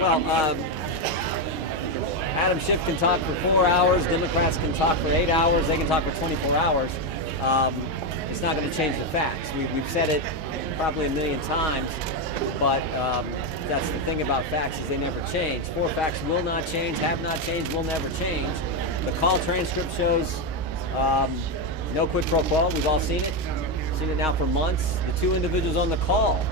Well, Adam Schiff can talk for 4 hours. Democrats can talk for 8 hours. They can talk for 24 hours. It's not going to change the facts. We've said it probably a million times, but that's the thing about facts is they never change. 4 facts will not change, have not changed, will never change. The call transcript shows no quid pro quo. We've all seen it. Seen it now for months. The 2 individuals on the call,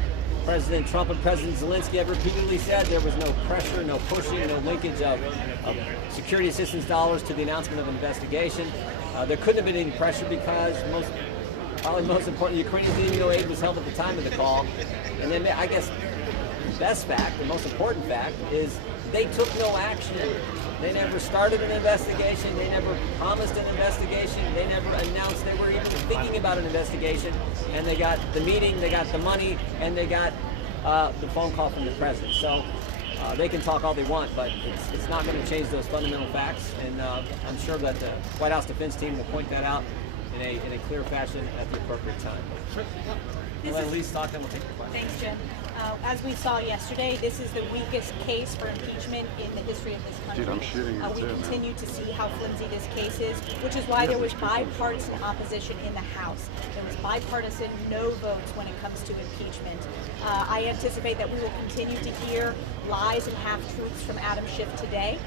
President Trump and President Zelensky, have repeatedly said there was no pressure, no pushing, no linkage of security assistance dollars to the announcement of an investigation. There couldn't have been any pressure because probably most important, Ukrainians didn't even know aid was held at the time of the call. And then I guess the best fact, the most important fact, is they took no action. They never started an investigation. They never promised an investigation. They never announced they were even thinking about an investigation. And they got the meeting, they got the money, and they got the phone call from the president. So they can talk all they want, but it's not going to change those fundamental facts. And I'm sure that the White House defense team will point that out in a clear fashion at the appropriate time. We'll let Elise talk, then we'll take the question. Thanks, Jim. As we saw yesterday, this is the weakest case for impeachment in the history of this country. Dude, I'm shooting it we too, continue to see how flimsy this case is, which is why there was bipartisan opposition in the House. There was bipartisan no votes when it comes to impeachment. I anticipate that we will continue to hear lies and half-truths from Adam Schiff today.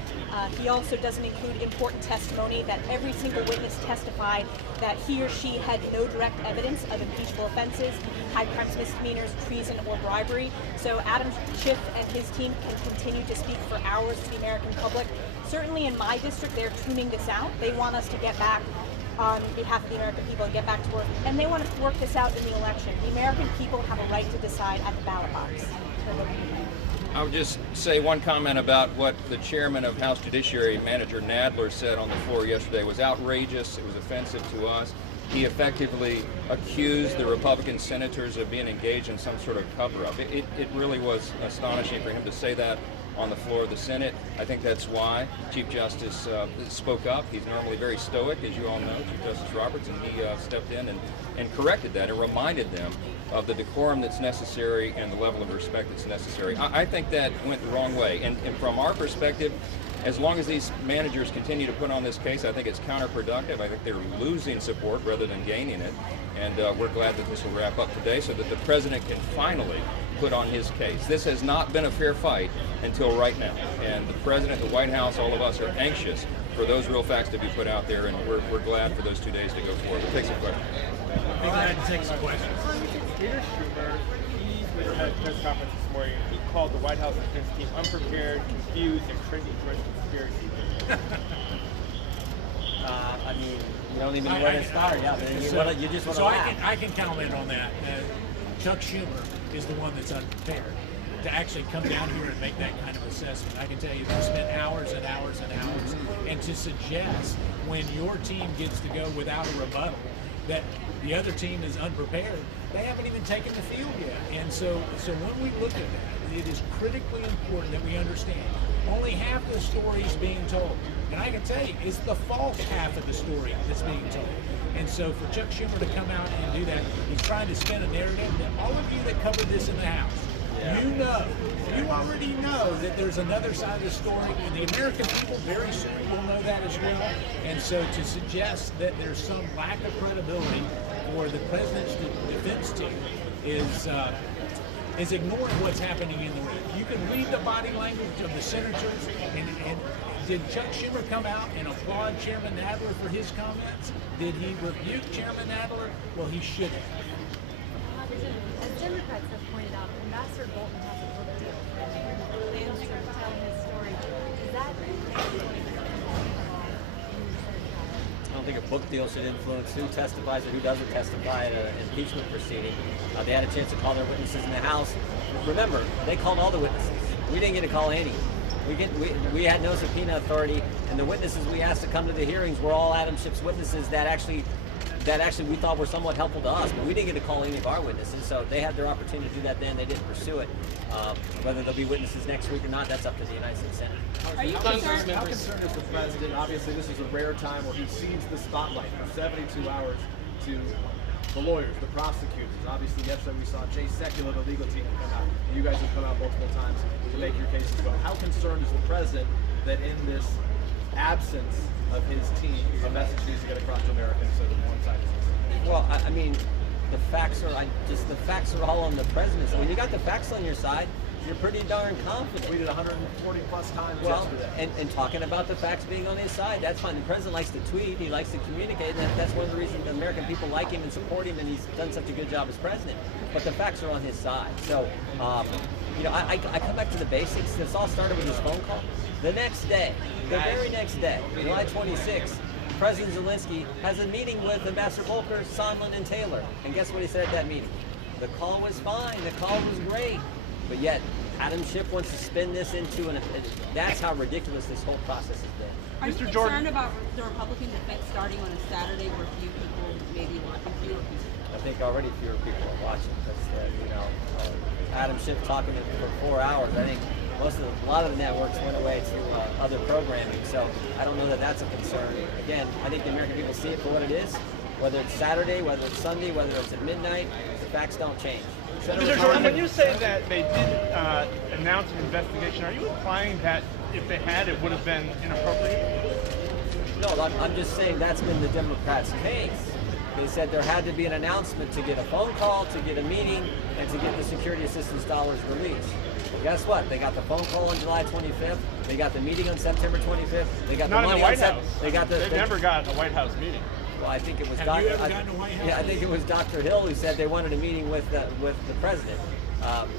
He also doesn't include important testimony that every single witness testified that he or she had no direct evidence of impeachable offenses, high crimes, misdemeanors, treason, or bribery. So Adam Schiff and his team can continue to speak for hours to the American public. Certainly in my district, they're tuning this out. They want us to get back on behalf of the American people and get back to work. And they want to work this out in the election. The American people have a right to decide at the ballot box. I would just say one comment about what the chairman of House Judiciary, Manager Nadler, said on the floor yesterday was outrageous. It was offensive to us. He effectively accused the Republican senators of being engaged in some sort of cover-up. It really was astonishing for him to say that on the floor of the Senate. I think that's why Chief Justice spoke up. He's normally very stoic, as you all know, Chief Justice Roberts, and he stepped in and corrected that and reminded them of the decorum that's necessary and the level of respect that's necessary. I think that went the wrong way. And from our perspective, as long as these managers continue to put on this case, I think it's counterproductive. I think they're losing support rather than gaining it. And we're glad that this will wrap up today so that the president can finally put on his case. This has not been a fair fight until right now. And the president, the White House, all of us are anxious for those real facts to be put out there. And we're glad for those 2 days to go forward. We'll take some questions. Be glad to take some questions. Peter Schumer, he had a press conference this morning. He called the White House defense team unprepared, confused, and trending towards conspiracy. I mean, you don't even know where to start. Yeah, but you just want to laugh. I can comment on that. Chuck Schumer is the one that's unprepared to actually come down here and make that kind of assessment. I can tell you, they've spent hours and hours and hours. And to suggest when your team gets to go without a rebuttal that the other team is unprepared, they haven't even taken the field yet. And so when we look at that, it is critically important that we understand only half the story is being told. And I can tell you, it's the false half of the story that's being told. And so for Chuck Schumer to come out and do that, he's trying to spin a narrative that all of you that covered this in the House, you already know that there's another side of the story, and the American people very soon will know that as well. And so to suggest that there's some lack of credibility for the president's defense team is ignoring what's happening in the room. You can read the body language of the senators, and did Chuck Schumer come out and applaud Chairman Nadler for his comments? Did he rebuke Chairman Nadler? Well, he shouldn't. As Democrats have pointed out, Ambassador Bolton has a book deal and plans to tell his story. Is that I don't think a book deal should influence who testifies or who doesn't testify at an impeachment proceeding. They had a chance to call their witnesses in the House. Remember, they called all the witnesses. We didn't get to call any. We had no subpoena authority, and the witnesses we asked to come to the hearings were all Adam Schiff's witnesses that actually we thought were somewhat helpful to us, but we didn't get to call any of our witnesses, so they had their opportunity to do that then. They didn't pursue it. Whether there'll be witnesses next week or not, that's up to the United States Senate. Are you concerned? How concerned is the president? Obviously, this is a rare time where he sees the spotlight for 72 hours to the lawyers, the prosecutors. Obviously, yesterday we saw Jay Sekulow, the legal team, come out. You guys have come out multiple times to make your cases go. How concerned is the president that in this absence of his team, a message needs to get across to Americans so that one side is Well, I mean, the facts are all on the president's. When you got the facts on your side, you're pretty darn confident. tweeted 140 plus times Well, yesterday. and talking about the facts being on his side, that's fine. The president likes to tweet, he likes to communicate, and that's one of the reasons the American people like him and support him, and he's done such a good job as president. But the facts are on his side. So, you know, I come back to the basics. This all started with his phone call. The next day, the very next day, July 26th, President Zelensky has a meeting with Ambassador Volker, Sondland, and Taylor. And guess what he said at that meeting? The call was fine, the call was great. But yet, Adam Schiff wants to spin this into that's how ridiculous this whole process has been. Are you concerned about the Republican defense starting on a Saturday where few people maybe watching, fewer people? I think already fewer people are watching. That's, you know, Adam Schiff talking for 4 hours. I think a lot of the networks went away to other programming. So I don't know that that's a concern. Again, I think the American people see it for what it is. Whether it's Saturday, whether it's Sunday, whether it's at midnight, the facts don't change. Mr. Jordan, when you say that they didn't announce an investigation, are you implying that if they had, it would have been inappropriate? No, I'm just saying that's been the Democrats' case. They said there had to be an announcement to get a phone call, to get a meeting, and to get the security assistance dollars released. Well, guess what? They got the phone call on July 25th. They got the meeting on September 25th. They got Not the money in the White on House. They've never got a White House meeting. Well, I think it was Have you ever gotten a White House Yeah, I think it was Dr. Hill who said they wanted a meeting with the president.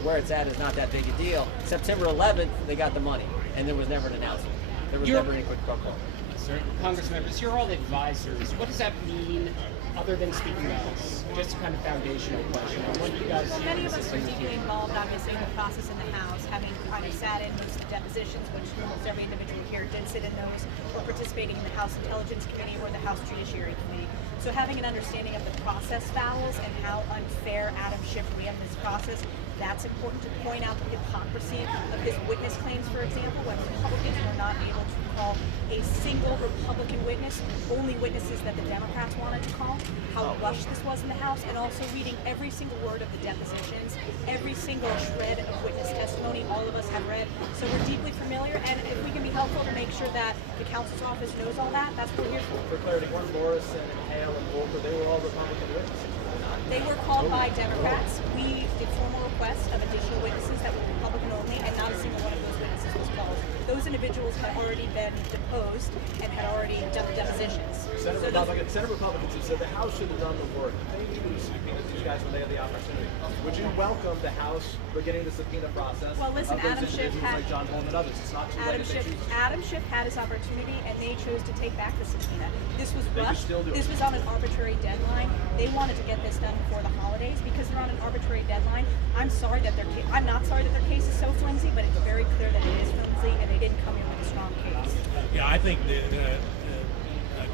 Where it's at is not that big a deal. September 11th, they got the money, and there was never an announcement. There was never any quid pro quo. Sir, Congressman members, you're all advisors. What does that mean, other than speaking House? Just a kind of foundational question. What do you guys Well, see many of as us a are deeply involved, obviously, in the process in the House, having kind of sat in most of the depositions, which almost every individual here did sit in those, or participating in the House Intelligence Committee or the House Judiciary Committee. So having an understanding of the process fouls and how unfair Adam Schiff ran this process, that's important to point out the hypocrisy of his witness claims, for example, when Republicans were not able to call a single Republican witness, only witnesses that the Democrats wanted to call, how rushed this was in the House, and also reading every single word of the depositions, every single shred of witness testimony all of us have read. So we're deeply familiar, and if we can be helpful to make sure that the counsel's office knows all that, that's what we're here for. For clarity, weren't Morrison and Hale and Volker, they were all Republican witnesses, were they not? They were called by Democrats. We did formal requests of additional witnesses that were Republican only, and not a single one of those witnesses was called. Those individuals had already been deposed and had already done depositions. Senate Republicans have said the House should have done the work. They need to subpoena these guys when they have the opportunity. Would you welcome the House beginning the subpoena process? Well, listen, of those Adam Schiff individuals had like John Bolton and others. It's not too late if they choose. Adam Schiff had his opportunity, and they chose to take back the subpoena. This was They could rushed. still do it. This was on an arbitrary deadline. They wanted to get this done before the holidays because they're on an arbitrary deadline. I'm not sorry that their case is so flimsy, but it's very clear that it is flimsy, and they didn't come in with a strong case. Yeah, I think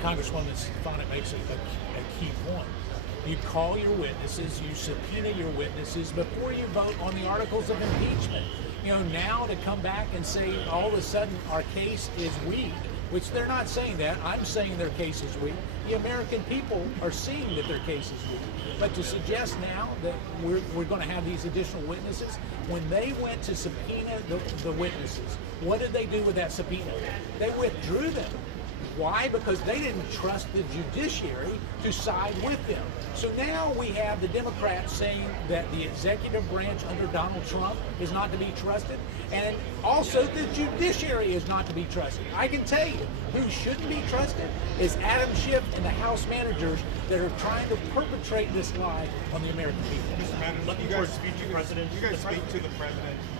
Congresswoman Stefanik makes a key point. You call your witnesses, you subpoena your witnesses before you vote on the articles of impeachment. You know, now to come back and say all of a sudden our case is weak, which they're not saying that. I'm saying their case is weak. The American people are seeing that their case is weak. But to suggest now that we're going to have these additional witnesses, when they went to subpoena the witnesses, what did they do with that subpoena? They withdrew them. Why? Because they didn't trust the judiciary to side with them. So now we have the Democrats saying that the executive branch under Donald Trump is not to be trusted, and also the judiciary is not to be trusted. I can tell you who shouldn't be trusted is Adam Schiff and the House managers that are trying to perpetrate this lie on the American people. Mr. Madden, you guys speak to the president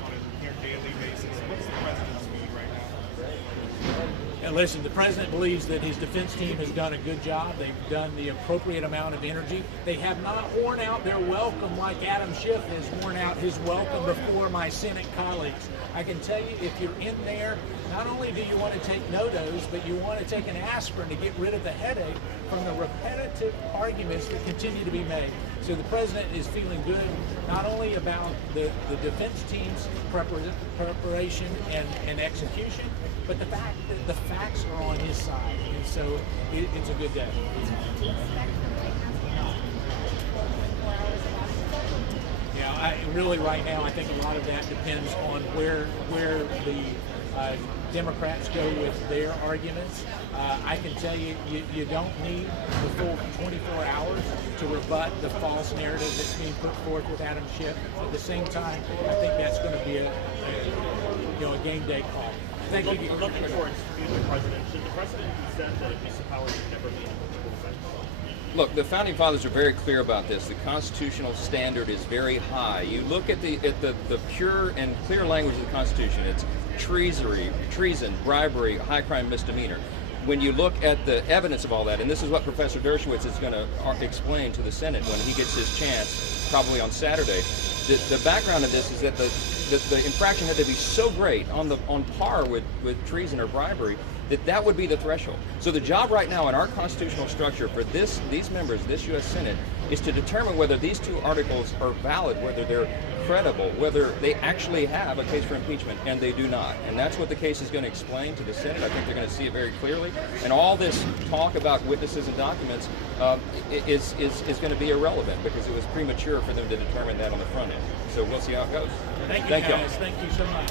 on a near daily basis. What's the president's mood right now? And listen, the president believes that his defense team has done a good job. They've done the appropriate amount of energy. They have not worn out their welcome like Adam Schiff has worn out his welcome before my Senate colleagues. I can tell you, if you're in there, not only do you want to take NoDoz, but you want to take an aspirin to get rid of the headache from the repetitive arguments that continue to be made. So the president is feeling good, not only about the defense team's preparation and execution, but the fact that the facts are on his side. And so it's a good day. really right now, I think a lot of that depends on where the Democrats go with their arguments. I can tell you, you don't need the full 24 hours to rebut the false narrative that's being put forth with Adam Schiff. At the same time, I think that's going to be a game day call. Thank you. Looking towards the president, should the president consent that abuse of power should never be an impeachable offense? Look, the founding fathers are very clear about this. The constitutional standard is very high. You look at the pure and clear language of the Constitution. It's treason, bribery, high crime misdemeanor. When you look at the evidence of all that, and this is what Professor Dershowitz is going to explain to the Senate when he gets his chance, probably on Saturday, the background of this is that the infraction had to be so great, on par with treason or bribery, that would be the threshold. So the job right now in our constitutional structure for these members, this U.S. Senate, is to determine whether these two articles are valid, whether they're credible, whether they actually have a case for impeachment, and they do not. And that's what the case is going to explain to the Senate. I think they're going to see it very clearly. And all this talk about witnesses and documents is going to be irrelevant because it was premature for them to determine that on the front end. So we'll see how it goes. Thank you, guys. Thank you so much.